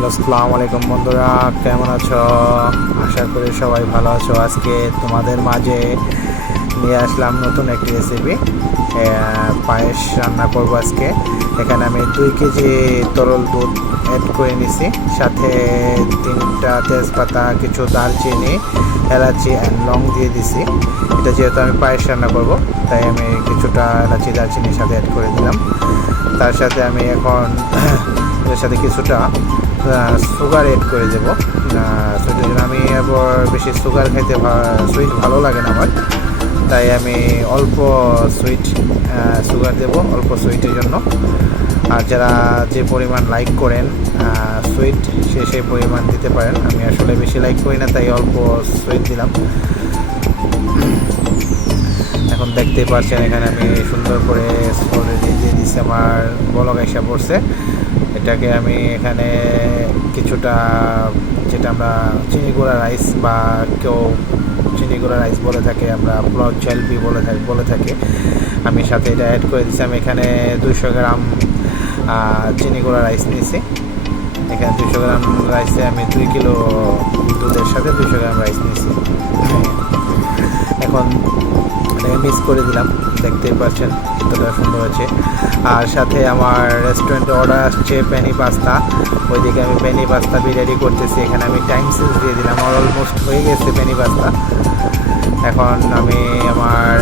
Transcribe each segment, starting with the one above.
Hello আলাইকুম বন্ধুরা, কেমন আছো? আশা করি সবাই ভালো আছো। আজকে তোমাদের মাঝে নিয়ে আসলাম নতুন একটি রেসিপি পায়েস রান্না করব আজকে। এখানে আমি দুই কেজি তরল দুধ অ্যাড করে নিছি। সাথে তিনটা তেজপাতা, কিছু দারচিনি, এলাচি অ্যান্ড লং দিয়ে দিছি। এটা যেহেতু আমি পায়েস রান্না করব, তাই আমি কিছুটা এলাচি, দারচিনির সাথে অ্যাড করে দিলাম। তার সাথে আমি এখন এর সাথে কিছুটা সুগার এড করে দেব। সুইটের জন্য আমি আবার বেশি সুগার খাইতে সুইট ভালো লাগে না আমার। তাই আমি অল্প সুইট সুগার দেব অল্প সুইটের জন্য। আর যারা যে পরিমাণ লাইক করেন সুইট সে সেই পরিমাণ দিতে পারেন। আমি আসলে বেশি লাইক করি না, তাই অল্প সুইট দিলাম। এখন দেখতেই পাচ্ছেন, এখানে আমি সুন্দর করে দিয়ে দিচ্ছি আমার বলক এসে পড়ছে। এটাকে আমি এখানে কিছুটা, যেটা আমরা চিনি গুঁড়া রাইস বা কেউ চিনি গুঁড়া রাইস বলে থাকে, আমরা ব্লক জেলপি বলে থাকি বলে থাকি। আমি সাথে এটা অ্যাড করে দিচ্ছি আমি এখানে দুশো গ্রাম চিনি গুঁড়া রাইস নিয়েছি। এখানে দুশো গ্রাম রাইসে আমি দুই কিলো দুধের সাথে দুশো গ্রাম রাইস নিয়েছি। এখন মিক্স করে দিলাম, দেখতেই পাচ্ছেন। কতটা সুন্দর হয়েছে আর সাথে আমার রেস্টুরেন্টে অর্ডার আসছে প্যানি পাস্তা ওইদিকে আমি প্যানি পাস্তা বিরিয়ানি করতেছি। এখানে আমি টাইম সেন্স দিয়ে দিলাম। আমার অলমোস্ট হয়ে গেছে প্যানি পাস্তা এখন আমি আমার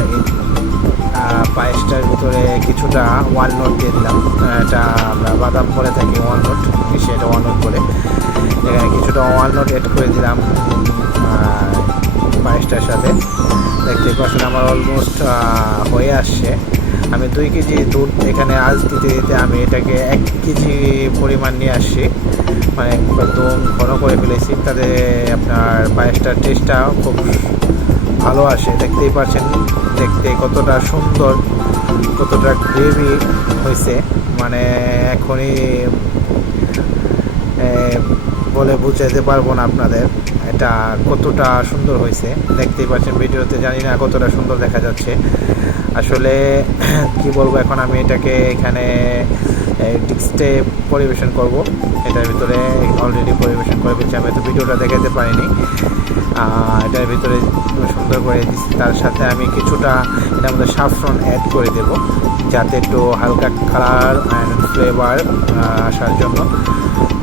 পায়েসটার ভিতরে কিছুটা ওয়ান ওয়ালনট দিয়ে দিলাম। এটা আমরা বাদাম করে থাকি ওয়ালনট সেটা ওয়ালনট করে এখানে কিছুটা ওয়ান ওয়ালনট এড করে দিলাম পায়েসটার সাথে। দেখতে পাচ্ছেন আমার অলমোস্ট হয়ে আসছে। আমি দুই কেজি দুধ এখানে আজ দিতে দিতে আমি এটাকে এক কেজি পরিমাণ নিয়ে আসছি। মানে একদম ঘন করে ফেলেছি। তাতে আপনার পায়েসটার টেস্টটা খুব ভালো আসে। দেখতেই পাচ্ছেন, দেখতে কতটা সুন্দর, কতটা গ্রেভি হয়েছে। মানে এখনই বলে বুঝাতে পারব না আপনাদের। এটা কতটা সুন্দর হয়েছে, দেখতেই পাচ্ছেন ভিডিওতে, জানি না কতটা সুন্দর দেখা যাচ্ছে। আসলে, কি বলব, এখন আমি এটাকে এখানে ডিক্সটে পরিবেশন করব। এটার ভিতরে অলরেডি পরিবেশন করে ফেলছি আমি তো ভিডিওটা দেখাতে পারিনি। এটার ভিতরে সুন্দর করে দিচ্ছি তার সাথে আমি কিছুটা এটার মধ্যে সাফরন অ্যাড করে দেব, যাতে একটু হালকা কালার অ্যান্ড ফ্লেভার আসার জন্য।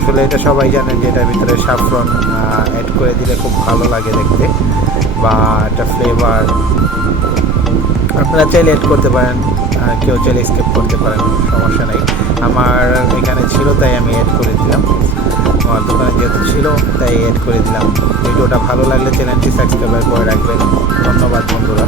আসলে এটা সবাই জানেন যে এটার ভিতরে সাফরন অ্যাড করে দিলে খুব ভালো লাগে দেখতে, বা একটা ফ্লেভার আপনারা চাইলে অ্যাড করতে পারেন। কেউ চাইলে স্কেপ করতে পারেন সমস্যা নেই। আমার এখানে ছিল, তাই আমি অ্যাড করে দিলাম। আমার দোকানে যেহেতু ছিল, তাই অ্যাড করে দিলাম। ভিডিওটা ভালো লাগলে চ্যানেলটি সাবস্ক্রাইব করে রাখবেন। ধন্যবাদ বন্ধুরা।